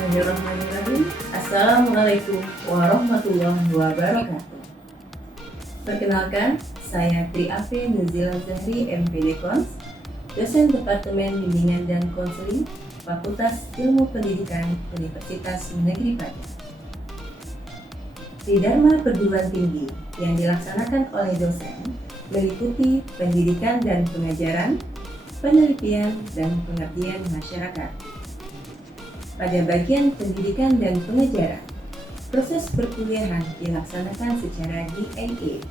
Bismillahirrahmanirrahim. Assalamualaikum warahmatullahi wabarakatuh. Perkenalkan, saya Tri Afe Nuzila Zahri MPD Kons, dosen Departemen Bimbingan dan Konseling, Fakultas Ilmu Pendidikan Universitas Negeri Padang. Tridharma Perguruan Tinggi yang dilaksanakan oleh dosen meliputi pendidikan dan pengajaran, penelitian, dan pengabdian masyarakat. Pada bagian pendidikan dan pengajaran, proses perkuliahan dilaksanakan secara DIA,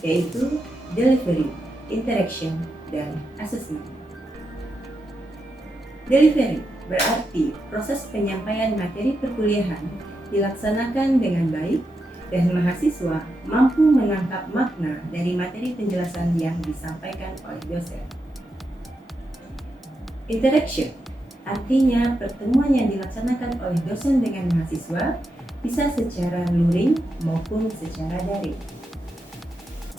yaitu Delivery, Interaction, dan Assessment. Delivery berarti proses penyampaian materi perkuliahan dilaksanakan dengan baik dan mahasiswa mampu menangkap makna dari materi penjelasan yang disampaikan oleh dosen. Interaction artinya pertemuan yang dilaksanakan oleh dosen dengan mahasiswa bisa secara luring maupun secara daring.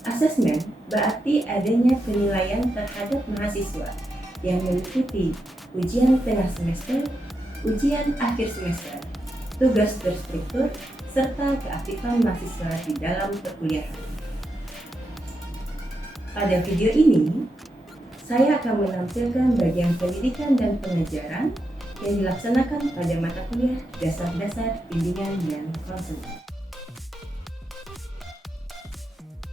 Assessment berarti adanya penilaian terhadap mahasiswa yang meliputi ujian tengah semester, ujian akhir semester, tugas terstruktur, serta keaktifan mahasiswa di dalam perkuliahan. Pada video ini, saya akan menampilkan bagian pendidikan dan pengajaran yang dilaksanakan pada mata kuliah dasar-dasar bimbingan dan konseling.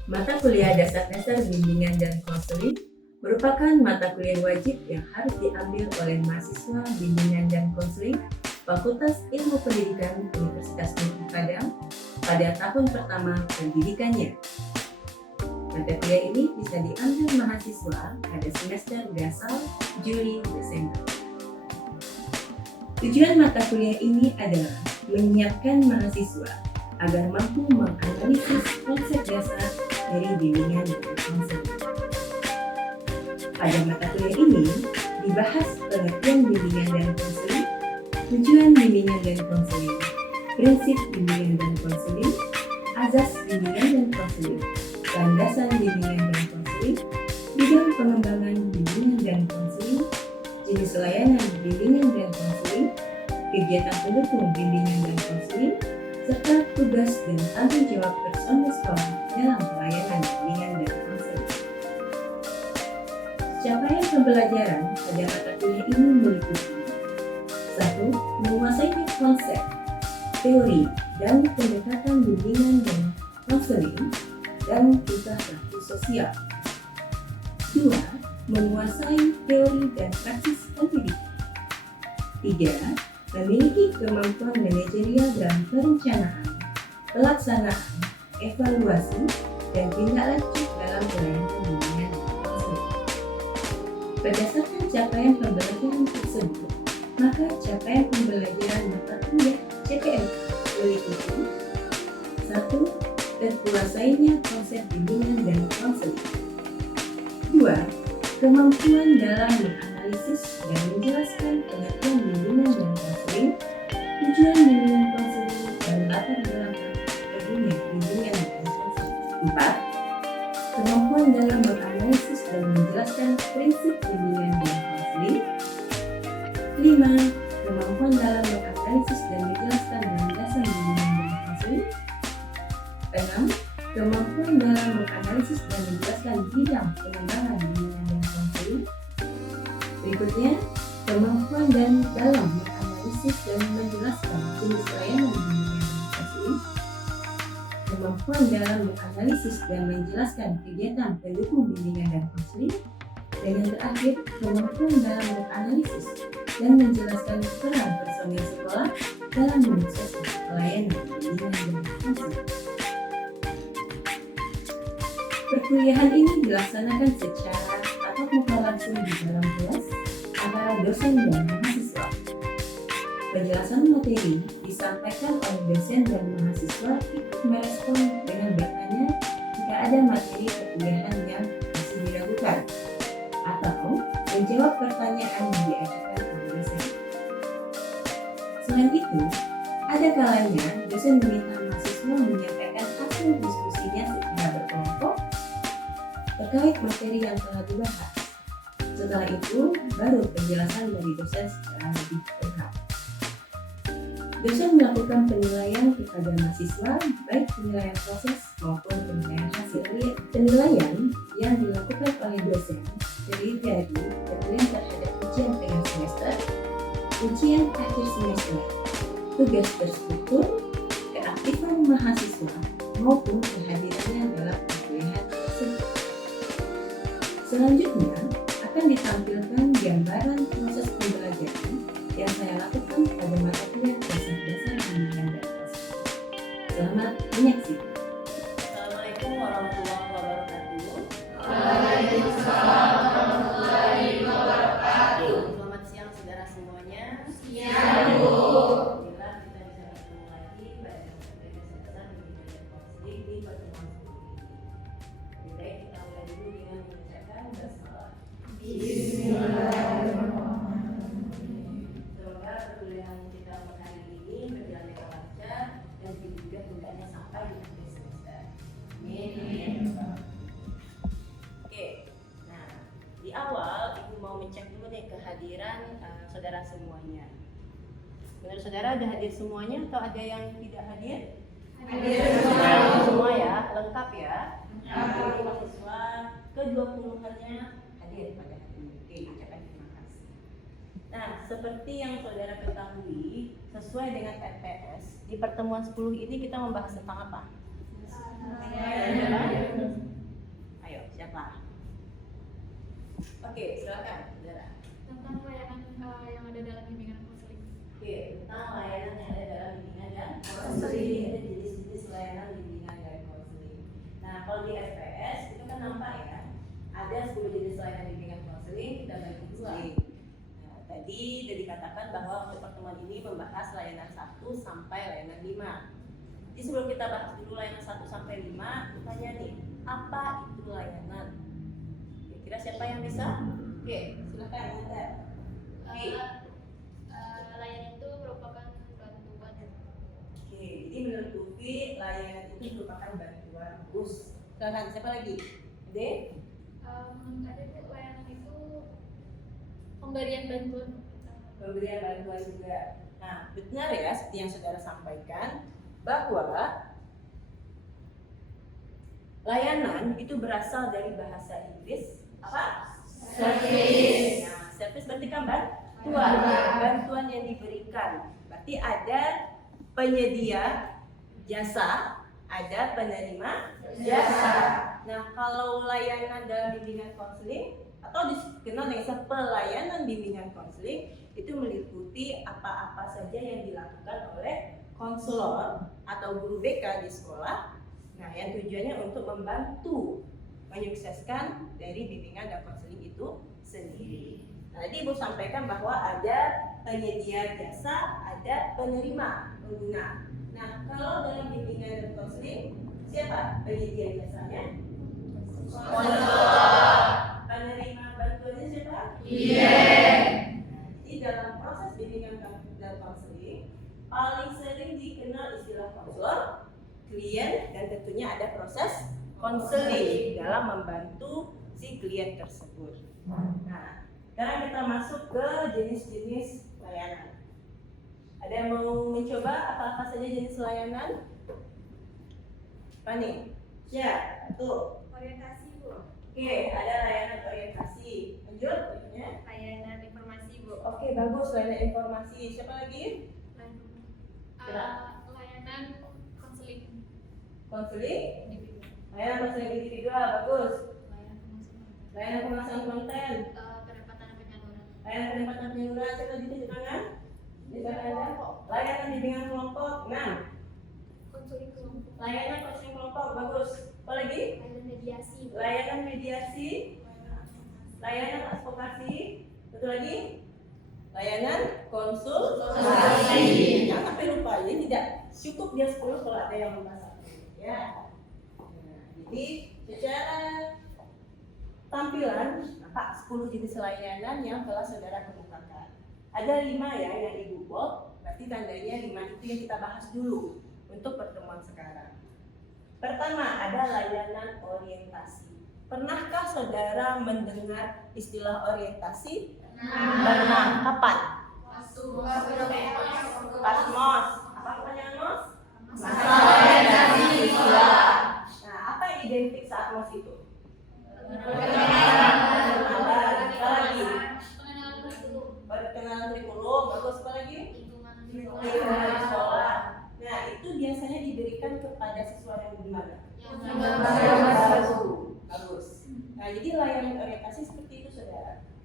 Mata kuliah dasar-dasar bimbingan dan konseling merupakan mata kuliah wajib yang harus diambil oleh mahasiswa bimbingan dan konseling Fakultas Ilmu Pendidikan Universitas Negeri Padang pada tahun pertama pendidikannya. Mata kuliah ini bisa diambil mahasiswa pada semester dasar Juli-Desember. Tujuan mata kuliah ini adalah menyiapkan mahasiswa agar mampu menganalisis konsep dasar dari bimbingan dan konseling. Pada mata kuliah ini dibahas pengertian bimbingan dan konseling, tujuan bimbingan dan konseling, prinsip bimbingan dan konseling, azas bimbingan dan konseling, landasan bimbingan dan konseling, bidang pengembangan bimbingan dan konseling, jenis layanan bimbingan dan konseling, kegiatan pendukung bimbingan dan konseling, serta tugas dan tanggung jawab personil sekolah dalam pelayanan bimbingan dan konseling. Capaian pembelajaran pada mata kuliah ini meliputi 1. Menguasai konsep, teori, dan pendekatan bimbingan dan konseling dan tingkah laku sosial. 2. Menguasai teori dan praksis pendidikan. 3. Memiliki kemampuan manajerial dalam perencanaan, pelaksanaan, evaluasi, dan tindak lanjut dalam pelayanan bimbingan dan konseling. Berdasarkan capaian pembelajaran tersebut, maka capaian pembelajaran mata kuliah CPNK meliputi 1. Terkuasainya konsep bimbingan dan konseling. 2. Kemampuan dalam menganalisis dan menjelaskan pengertian bimbingan dan konseling, tujuan bimbingan konseling, dan latar belakang dunia bimbingan dan konseling. 4. Kemampuan dalam menganalisis dan menjelaskan prinsip bimbingan dan konseling. 5. Kemampuan dalam menganalisis dan menjelaskan landasan bimbingan dan konseling. 6. Kemampuan dalam menganalisis dan menjelaskan bidang pengembangan bimbingan dan konseling. Berikutnya, kemampuan dalam menganalisis dan menjelaskan jenis layanan bimbingan dan konseling. Kemampuan dalam menganalisis dan menjelaskan kegiatan pendukung bimbingan dan konseling. Dan yang terakhir, kemampuan dalam menganalisis dan menjelaskan peran personil sekolah dalam mensukseskan pelayanan bimbingan dan konseling. Perkuliahan ini dilaksanakan secara tatap muka langsung di dalam kelas antara dosen dan mahasiswa. Penjelasan materi disampaikan oleh dosen dan mahasiswa ikut merespon dengan bertanya jika ada materi perkuliahan yang masih diragukan atau menjawab pertanyaan yang diajukan oleh dosen. Selain itu, ada kalanya dosen meminta mahasiswa menyampaikan hasil diskusinya secara berkelompok terkait materi yang telah dibahas. Setelah itu, baru penjelasan dari dosen secara lebih lengkap. Dosen melakukan penilaian kepada mahasiswa, baik penilaian proses maupun penilaian hasil. Penilaian yang dilakukan oleh dosen terdiri dari penilaian terhadap ujian tengah semester, ujian akhir semester, tugas terstruktur, keaktifan mahasiswa, maupun kehadirannya dalam perkuliahan tersebut. Selanjutnya akan ditampilkan gambaran proses pembelajaran yang saya lakukan pada mata kuliah dasar-dasar bimbingan dan konseling. Selamat menyaksikan. Assalamualaikum warahmatullahi wabarakatuh. Waalaikumsalam warahmatullahi wabarakatuh. Selamat siang saudara semuanya. Siang, Bu. Alhamdulillah kita bisa bertemu lagi pada dasar-dasar bimbingan dan konseling di pertemuan sebelum ini. Lebih baik kita mulai dulu dengan mengucapkan basmalah. Bismillahirrahmanirrahim. Semoga perkuliahan kita hari ini berjalan dengan lancar dan juga hendaknya sampai di akhir semester. Amin. Oke, nah di awal Ibu mau mencek dulu nih kehadiran saudara semuanya. Menurut saudara ada hadir semuanya atau ada yang tidak hadir? Hadir Semua ya, lengkap ya. Jadi mahasiswa ke-20-annya hadir pada hari ini. Oke, ucapkan terima kasih. Nah, seperti yang saudara ketahui, sesuai dengan RPS, di pertemuan 10 ini kita membahas tentang apa? Ayo, siapa? Oke, silakan, saudara. Tentang layanan yang ada dalam bimbingan konseling. Oke, tentang layanan yang ada dalam bimbingan dan konseling. Ada jenis-jenis layanan bimbingan dan konseling. Nah, kalau di RPS itu kan nampak ya, ada 10 jenis layanan bimbingan konseling, kita bagi dua. Nah, tadi sudah dikatakan bahwa untuk pertemuan ini membahas layanan 1 sampai layanan 5. Jadi sebelum kita bahas dulu layanan 1 sampai 5, tanya nih, apa itu layanan? Kira-kira siapa yang bisa? Oke, silakan Anda. Layanan itu merupakan bantuan. Oke, jadi menurut Ufi layanan itu merupakan bantuan. Bagus. Silakan, siapa lagi? Ade? Ada tuh layanan itu pemberian bantuan. Pemberian bantuan juga. Nah, benar ya seperti yang saudara sampaikan bahwa layanan itu berasal dari bahasa Inggris apa? Service. Nah, service berarti kan bantuan yang diberikan. Berarti ada penyedia jasa, ada penerima jasa. Nah, kalau layanan dalam bimbingan konseling atau dikenal dengan pelayanan bimbingan konseling itu meliputi apa-apa saja yang dilakukan oleh konselor atau guru BK di sekolah. Nah, yang tujuannya untuk membantu menyukseskan dari bimbingan dan konseling itu sendiri. Nah, tadi Ibu sampaikan bahwa ada penyedia jasa, ada penerima pengguna. Nah, kalau dalam bimbingan dan konseling, siapa penyedia jasanya? Konselor. Penerima bantuannya siapa? Di dalam proses bimbingan dan konseling, paling sering dikenal istilah konselor, klien, dan tentunya ada proses konseling dalam membantu si klien tersebut. Nah, sekarang kita masuk ke jenis-jenis layanan. Ada yang mau mencoba apa-apa saja jenis layanan? Apa nih? Ya, tuh. Orientasi, Bu. Oke, ada layanan orientasi. Lanjut, berikutnya. Layanan informasi, Bu. Oke, bagus, layanan informasi. Siapa lagi? Layanan konseling Konseling. individu. Layanan konseling individual, bagus. Layanan pemasaran. Layanan pemasaran konten. Pendapatan penyaluran. Layanan penempatan penyaluran. Siapa lagi di tangan? Di tangan Anda. Layanan bimbingan kelompok. 6. Konseling kelompok. Layanan konseling kelompok, bagus. Apa lagi? Layanan mediasi. Layanan mediasi. Layanan advokasi. Betul lagi? Layanan konsultasi. Jangan sampai lupa, ini tidak cukup dia 10 kalau ada yang membahas satu. Ya. Nah, jadi secara tampilan, nampak 10 jenis layanan yang telah saudara kemukakan. Ada 5 ya yang Ibu bold, berarti tandanya 5 itu yang kita bahas dulu untuk pertemuan sekarang. Pertama, ada layanan orientasi. Pernahkah saudara mendengar istilah orientasi? Pernah. Kapan? Pas MOS.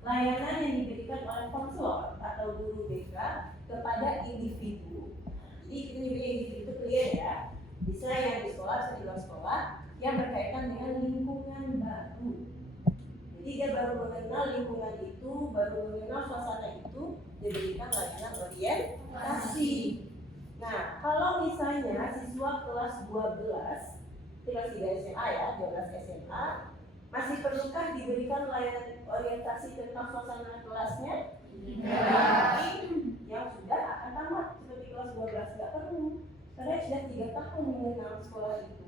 layanan yang diberikan oleh konselor atau guru BK kepada individu. Jadi individu itu clear ya, bisa yang di sekolah atau di luar sekolah yang berkaitan dengan lingkungan baru. Jadi dia baru mengenal lingkungan itu, baru mengenal suasana itu, diberikan layanan orientasi. Nah, kalau misalnya siswa kelas 12, kelas 3 SMA ya, 12 SMA, masih perlukah diberikan layanan orientasi tentang suasana kelasnya? Yang sudah akan tamat seperti kelas 12 nggak perlu, karena sudah 3 tahun mengenal sekolah itu.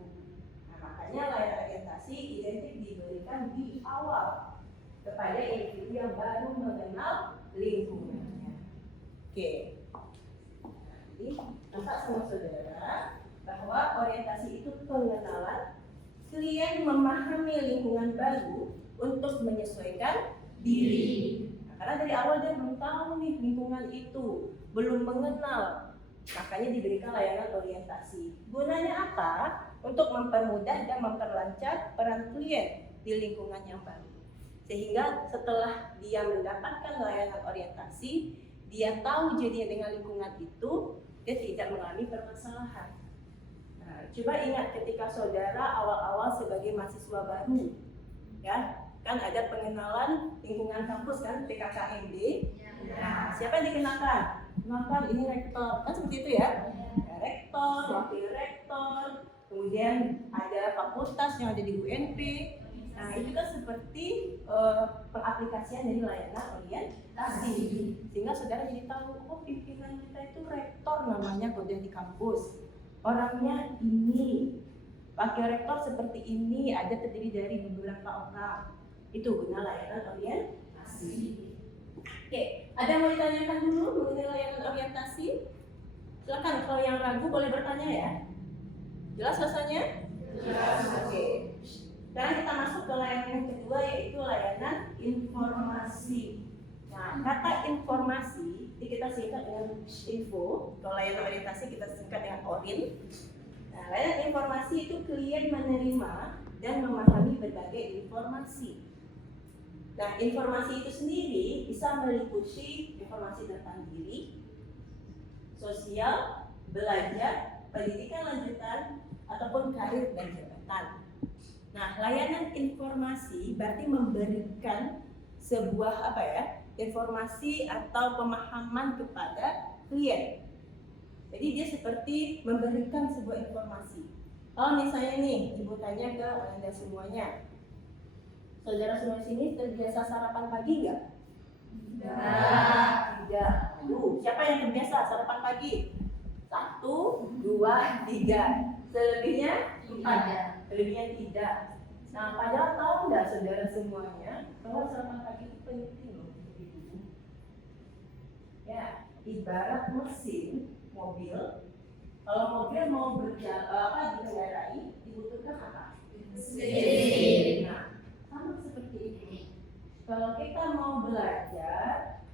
Nah, makanya layanan orientasi identik diberikan di awal kepada individu yang baru mengenal lingkungannya. Oke. Jadi, nampak sama saudara bahwa orientasi itu pengenalan klien memahami lingkungan baru untuk menyesuaikan diri. Nah, karena dari awal dia belum tahu nih lingkungan itu, belum mengenal, makanya diberikan layanan orientasi. Gunanya apa? Untuk mempermudah dan memperlancar peran klien di lingkungan yang baru. Sehingga setelah dia mendapatkan layanan orientasi, dia tahu jadinya dengan lingkungan itu, dia tidak mengalami permasalahan. Nah, coba ingat ketika saudara awal-awal sebagai mahasiswa baru, ya, kan ada pengenalan lingkungan kampus kan, PKKMB. Nah, siapa yang dikenakan? Kenalkan ini rektor, kan seperti itu ya. Rektor, wakil rektor, kemudian ada fakultas yang ada di UNP. Nah, itu kan seperti pengaplikasian dari layanan orientasi. Sehingga saudara jadi tahu, oh pimpinan kita itu rektor namanya kalau di kampus. Orangnya ini, wakil rektor seperti ini, ada terdiri dari beberapa orang. Itu guna layanan orientasi. Oke, ada yang mau ditanyakan dulu mengenai layanan orientasi? Silakan, kalau yang ragu boleh bertanya ya. Jelas rasanya? Jelas. Oke. Sekarang kita masuk ke layanan yang kedua, yaitu layanan informasi. Nah, kata informasi ini kita singkat dengan info. Kalau layanan orientasi kita singkat dengan orin. Nah, layanan informasi itu klien menerima dan memahami berbagai informasi. Nah, informasi itu sendiri bisa meliputi informasi tentang diri, sosial, belajar, pendidikan lanjutan, ataupun karir dan jabatan. Nah, layanan informasi berarti memberikan sebuah informasi atau pemahaman kepada klien. Jadi dia seperti memberikan sebuah informasi. Kalau misalnya nih, ibu tanya ke Anda semuanya, saudara semua sini terbiasa sarapan pagi nggak? Tidak. Siapa yang terbiasa sarapan pagi? 1, 2, 3. Selebihnya 4. Selebihnya tidak. Nah, padahal tahu nggak saudara semuanya bahwa sarapan pagi itu penting loh. Ya, ibarat mesin mobil. Kalau mobil mau dikendarai, dibutuhkan apa? Mesin. Nah, sama seperti itu. Kalau kita mau belajar,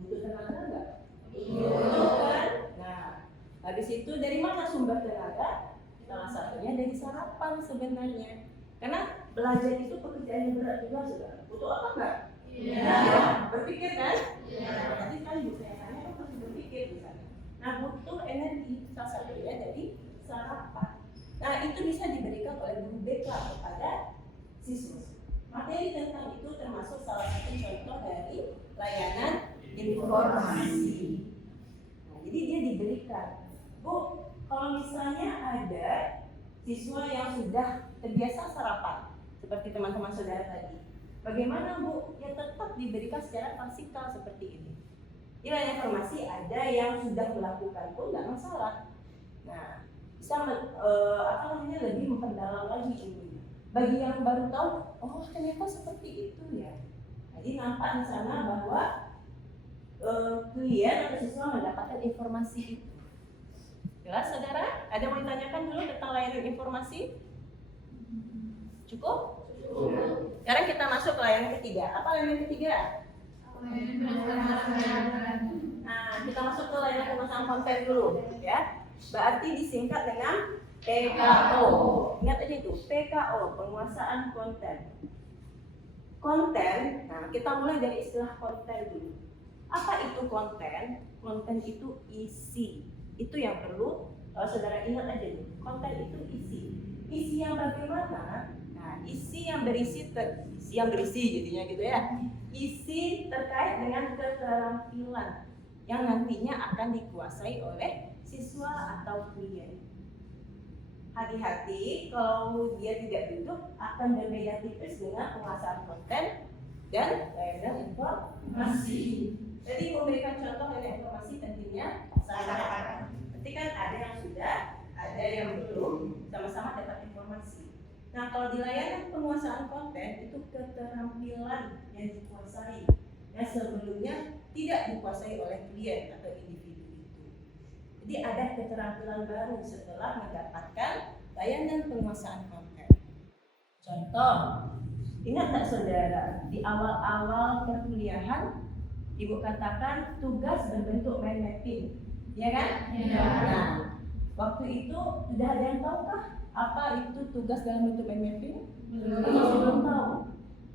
butuh tenaga nggak? Butuh. Nah, habis itu dari mana sumber tenaga? Salah satunya dari sarapan sebenarnya. Karena belajar itu pekerjaan yang berat juga, saudara. Butuh apa enggak? Iya. Berpikir kan? Iya. Tadi kan bukannya kan harus berpikir misalnya. Nah, butuh energi, salah satunya dari sarapan. Nah, itu bisa diberikan oleh guru BK kepada siswa. Materi tentang itu termasuk salah satu contoh dari layanan informasi. Nah, jadi dia diberikan. Bu, kalau misalnya ada siswa yang sudah terbiasa sarapan, seperti teman-teman saudara tadi, bagaimana Bu? Ya tetap diberikan secara klasikal seperti ini. Di layanan informasi ada yang sudah melakukan pun nggak masalah. Nah, bisa lebih memperdalam lagi ini. Bagi yang baru tahu, oh ternyata seperti itu ya. Jadi nampak di sana bahwa klien atau siswa mendapatkan informasi itu. Jelas saudara? Ada yang mau ditanyakan dulu tentang layanan informasi? Cukup? Cukup. Sekarang kita masuk ke layanan ketiga. Apa layanan ketiga? Nah, kita masuk ke layanan pemasangan konten dulu, ya. Berarti disingkat dengan PKO. Ingat aja itu, PKO, penguasaan konten. konten. Nah, kita mulai dari istilah konten dulu. Apa itu konten? Konten itu isi. Itu yang perlu saudara ingat aja nih. Konten itu isi. Isi yang bagaimana? Nah, isi yang berisi jadinya gitu ya. Isi terkait dengan keterampilan yang nantinya akan dikuasai oleh siswa atau klien. Hati-hati kalau dia tidak duduk akan berbeda tipis dengan penguasaan konten dan layanan informasi. Jadi memberikan contoh layanan informasi tentunya sangat. Berarti kan ada yang sudah, ada yang belum, sama-sama dapat informasi. Nah, kalau di layanan penguasaan konten itu keterampilan yang dikuasai yang sebelumnya tidak dikuasai oleh klien atau individu itu. Jadi ada keterampilan baru setelah mendapatkan layanan penguasaan konten. Contoh, ingat tak saudara, di awal-awal perkuliahan Ibu katakan tugas berbentuk mind mapping, ya kan? Ya. Nah, waktu itu sudah ada yang tahukah apa itu tugas dalam bentuk mind mapping? Belum tahu.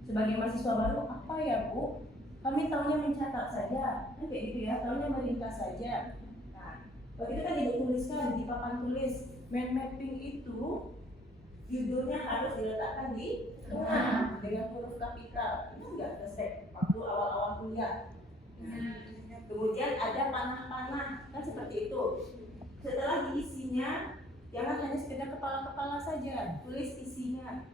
Sebagai mahasiswa baru, apa ya Bu? Kami tahunya mencatat saja, kan kayak gitu ya, tahunya meringkas saja. Nah, waktu itu kan Ibu tuliskan di papan tulis, mind mapping itu judulnya harus diletakkan di tengah dengan huruf kapital. Itu enggak terset waktu awal-awal kuliah. Nah, kemudian ada panah-panah, kan seperti itu. Setelah diisinya, jangan hanya sekedar kepala-kepala saja, tulis isinya.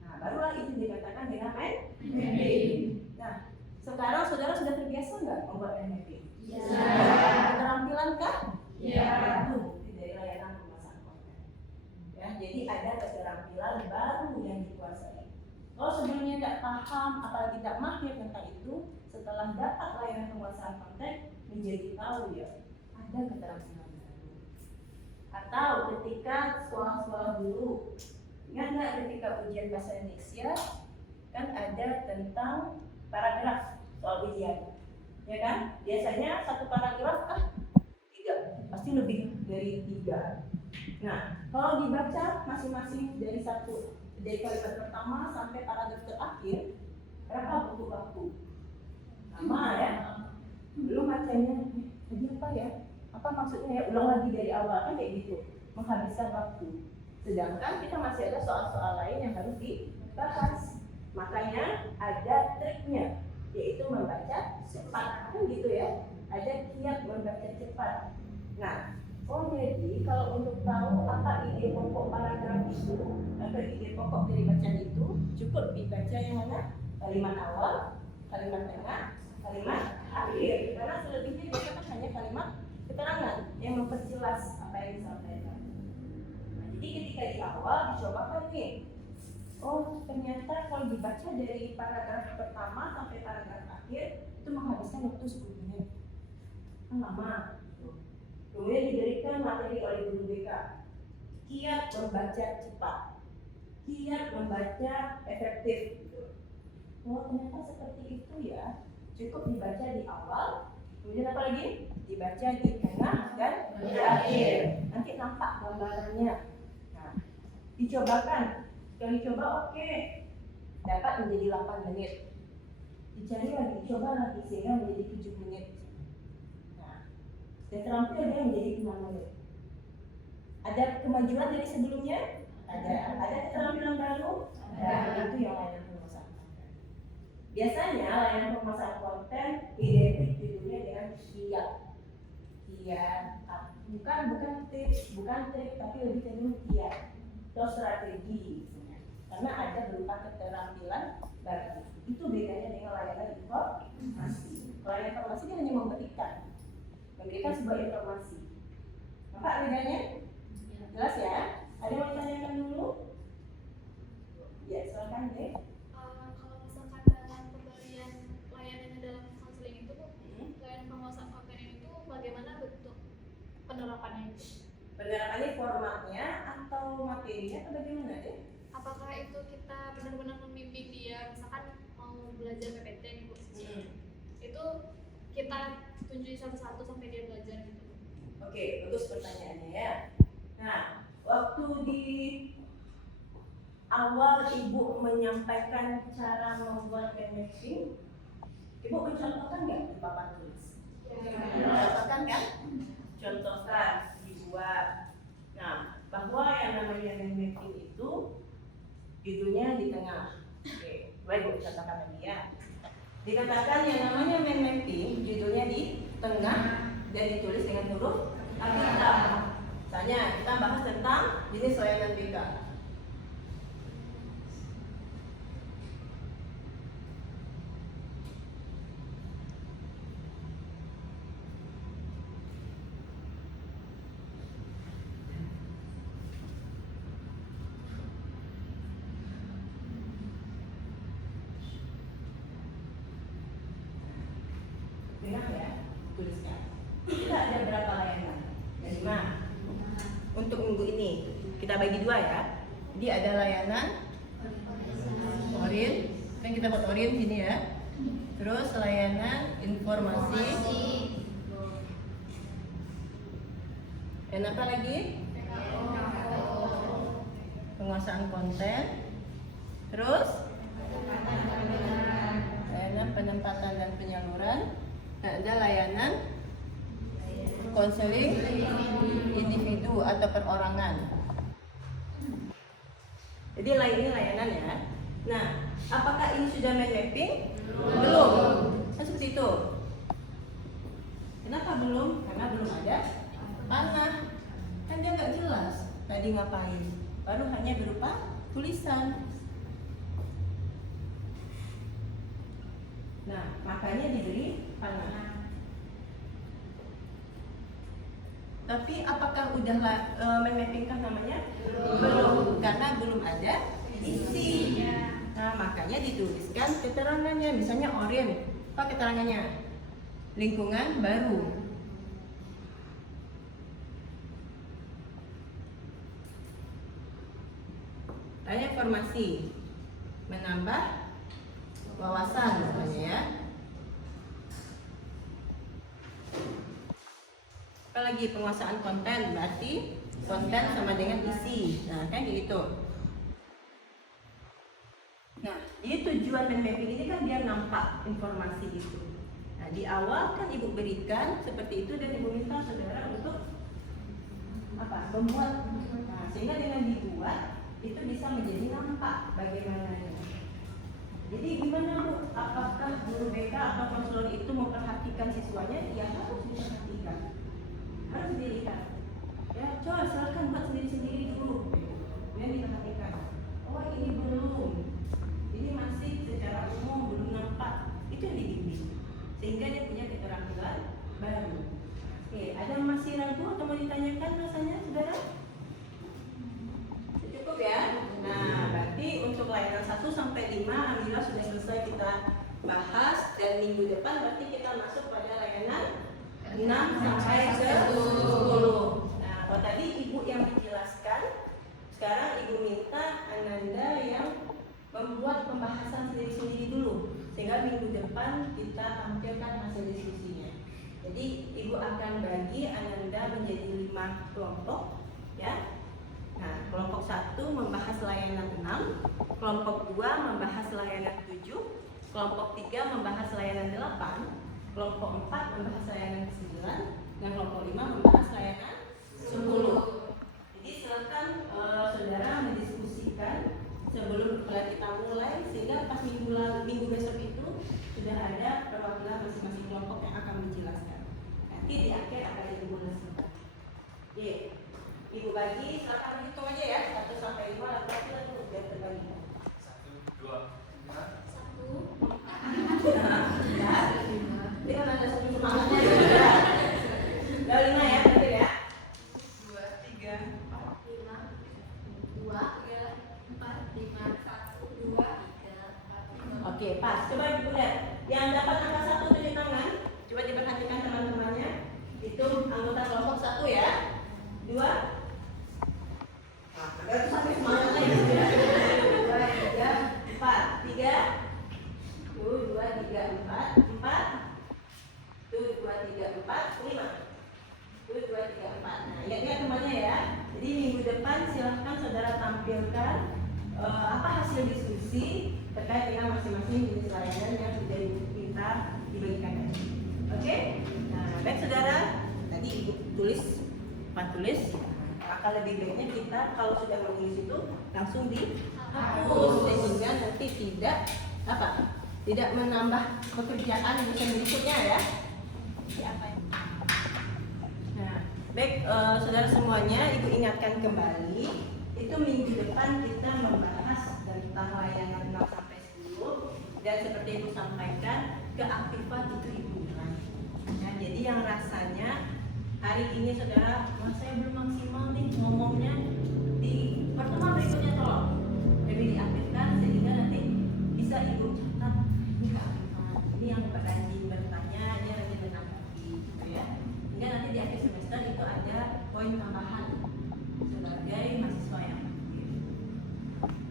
Nah, barulah itu dikatakan dengan mind mapping. Nah, sekarang saudara sudah terbiasa nggak membuat mind mapping? Ya. Keterampilan kah? Ya. Itu bukti dari layanan penguasaan konten. Ya, jadi ada keterampilan baru yang dikuasai. Kalau sebelumnya tidak paham, apalagi tidak mahir tentang itu, setelah dapat layanan penguasaan konten menjadi tahu ya ada keterampilan baru. Atau ketika sekolah-sekolah dulu, ingat nggak ketika ujian bahasa Indonesia kan ada tentang paragraf soal ujian, ya kan? Biasanya satu paragraf 3, pasti lebih dari 3. Nah, kalau dibaca masing-masing dari kalimat pertama sampai paragraf terakhir, berapa butuh waktu? Lama ya? Belum bacanya, tadi apa ya? Apa maksudnya ya? Ulang lagi dari awal, kan kayak gitu, menghabiskan waktu. Sedangkan kita masih ada soal-soal lain yang harus dibahas. Makanya ada triknya, yaitu membaca cepat, kan gitu ya? Ada kiat membaca cepat. Nah, jadi kalau untuk tahu apa ide pokok paragraf itu atau ide pokok dari bacaan itu, cukup dibaca yang mana? Kalimat awal, kalimat tengah, kalimat akhir. Karena selebihnya biasanya hanya kalimat keterangan yang memperjelas apa yang disampaikan. Nah, jadi ketika di awal dicobakan nih, oh ternyata kalau dibaca dari paragraf pertama sampai paragraf akhir itu menghabiskan waktu 10 menit. Kan lama. Kemudian diberikan materi oleh guru BK, kiat membaca cepat, kiat membaca efektif. Oh ternyata seperti itu ya. Cukup dibaca di awal, kemudian apa lagi? Dibaca di tengah dan di akhir. Nanti nampak gambarannya. Nah, dicobakan. Kalau dicoba oke, dapat menjadi 8 menit. Dicari lagi, dicoba lagi sehingga menjadi 7 menit. Dan terampil dia menjadi 6 menit. Ada kemajuan dari sebelumnya? Ada keterampilan baru? Ada. Itu yang layanan penguasaan konten. Biasanya layanan penguasaan konten identik judulnya dengan kiat. Bukan trik, tapi lebih cenderung kiat atau strategi. Karena ada berupa keterampilan baru. Itu bedanya dengan layanan informasi. Layanan informasi dia hanya memberikan sebuah informasi. Apa bedanya? Jelas ya? Ada yang mau ditanyakan dulu? Ya, silakan deh. Kalau misalkan dalam pemberian layanannya dalam konseling itu, layanan penguasaan konten itu bagaimana bentuk penerapannya itu? Penerapannya formatnya atau materinya atau bagaimana deh? Apakah itu kita benar-benar membimbing dia, misalkan mau belajar PPT nih Bu, itu kita tunjukin satu-satu sampai dia belajar gitu. Oke, bagus pertanyaannya ya. Nah, waktu di awal ibu menyampaikan cara membuat mind mapping, ibu mencontohkan nggak di papan tulis? Contohkan kan? Contohkan dibuat. Nah, bahwa yang namanya mind mapping itu judulnya di tengah. Oke, baik ibu contohkan lagi ya. Dikatakan yang namanya mind mapping judulnya di tengah dan ditulis dengan huruf kapital. Misalnya kita bahas tentang jenis layanan BK. Dengar ya, tuliskan. Kita ada berapa layanan? Ada 5. Untuk minggu ini kita bagi 2 ya. Jadi ada layanan Orin, kan kita buat Orin sini ya. Terus layanan informasi. Dan apa lagi? Penguasaan konten. Terus layanan penempatan dan penyaluran. Dan ada layanan konseling individu atau perorangan. Jadi ini layanan ya. Nah, apakah ini sudah mind mapping? Belum. Kan seperti itu. Kenapa belum? Karena belum ada panah. Kan dia nggak jelas tadi ngapain. Baru hanya berupa tulisan. Nah, makanya diberi panah. Tapi apakah udah mind mapping kan namanya? Belum, karena belum ada isi. Nah, makanya dituliskan keterangannya. Misalnya Orin, apa keterangannya? Lingkungan baru. Tanya informasi, menambah wawasan namanya ya. Lagi penguasaan konten, berarti konten sama dengan isi. Nah, kan gitu. Nah, jadi tujuan mind mapping ini kan biar nampak informasi itu. Nah, di awal kan ibu berikan seperti itu dan ibu minta saudara untuk apa? Membuat. Nah, sehingga dengan dibuat itu bisa menjadi nampak bagaimananya. Jadi gimana Bu? Apakah guru BK atau konselor itu memperhatikan siswanya? Ya harus diperhatikan. Harus dilihat. Ya, coba silakan buat sendiri-sendiri dulu. Kemudian diperhatikan. Oh, ini belum. Ini masih secara umum belum nampak. Itu yang dibimbing. Sehingga dia punya keterampilan baru. Oke, ada yang masih ragu atau mau ditanyakan rasanya, saudara? Cukup ya. Nah, berarti untuk layanan 1 sampai 5 alhamdulillah sudah selesai kita bahas, dan minggu depan berarti kita masuk pada layanan 6 sampai ke 10. Nah, kalau tadi ibu yang menjelaskan, sekarang ibu minta Ananda yang membuat pembahasan sendiri-sendiri dulu, sehingga minggu depan kita tampilkan hasil diskusinya. Jadi ibu akan bagi Ananda menjadi 5 kelompok ya. Nah, kelompok 1 membahas layanan 6, kelompok 2 membahas layanan 7, kelompok 3 membahas layanan 8, kelompok 4 membahas layanan 9, dan kelompok 5 membahas layanan 10. Jadi silakan saudara mendiskusikan sebelum kita mulai, sehingga pas minggu besok itu sudah ada perwakilan masing-masing kelompok yang akan menjelaskan. Nanti di akhir akan dimulasikan. Oke, ibu bagi, silakan berhitung aja ya, 1 sampai 5 laki-laki lalu biar terbagi. 1, 2, 3. 1. Dia kan ada satu semangatnya ya. Udah 5 ya, betul ya? 2, 3, 4, 5. 2, 3, 4, 5. 1, 2, 3, 4, 5. Oke, pas. Coba ibu lihat. Yang dapat angka 1 tunjuk tangan. Coba diperhatikan teman-temannya. Itu anggota kelompok 1 ya. 2. Nah, itu sampai semangatnya ya. 2, 3, 4. 3. 2, 3, 4. 4. 2, 3, 4, 5. 2, 3, 4. Nah, ingat temannya ya. Jadi minggu depan silahkan saudara tampilkan apa hasil diskusi terkait dengan masing-masing jenis layanan yang sudah kita diberikan tadi. Oke? Nah, baik saudara, tadi ibu tulis, tulis. Akan lebih baiknya kita kalau sudah menulis itu langsung dihapus sehingga nanti tidak menambah pekerjaan dosen berikutnya ya. Nah, baik saudara semuanya, ibu ingatkan kembali itu minggu depan kita membahas tentang layanan 6 sampai 10 dan seperti ibu sampaikan keaktifan itu hiburan. Nah, jadi yang rasanya hari ini saudara, saya belum maksimal nih ngomongnya, di pertemuan berikutnya tolong lebih diaktifkan sehingga nanti bisa ibu catat ini keaktifan, ini yang rajin bertanya, ini rajin menanggapi gitu ya, hingga nanti di akhir semester itu ada poin tambahan sebagai mahasiswa yang aktif.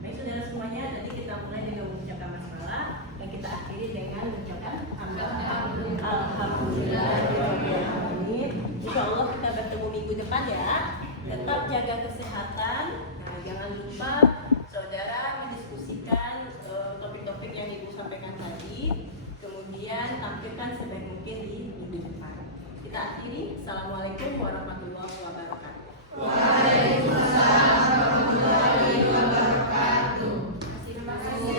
Baik saudara semuanya, tadi kita mulai dengan mengucapkan basmalah dan kita akhiri dengan mengucapkan alhamdulillah. Insya Allah kita bertemu minggu depan ya. Tetap jaga kesehatan. Nah, jangan lupa saudara mendiskusikan topik-topik yang ibu sampaikan tadi. Kemudian tampilkan sebaik mungkin di minggu depan. Kita akhiri. Assalamualaikum warahmatullahi wabarakatuh. Waalaikumsalam warahmatullahi wabarakatuh. Terima kasih.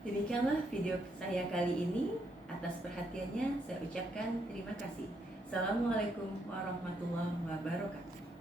Demikianlah video saya kali ini. Atas perhatiannya saya ucapkan terima kasih. Assalamualaikum warahmatullahi wabarakatuh.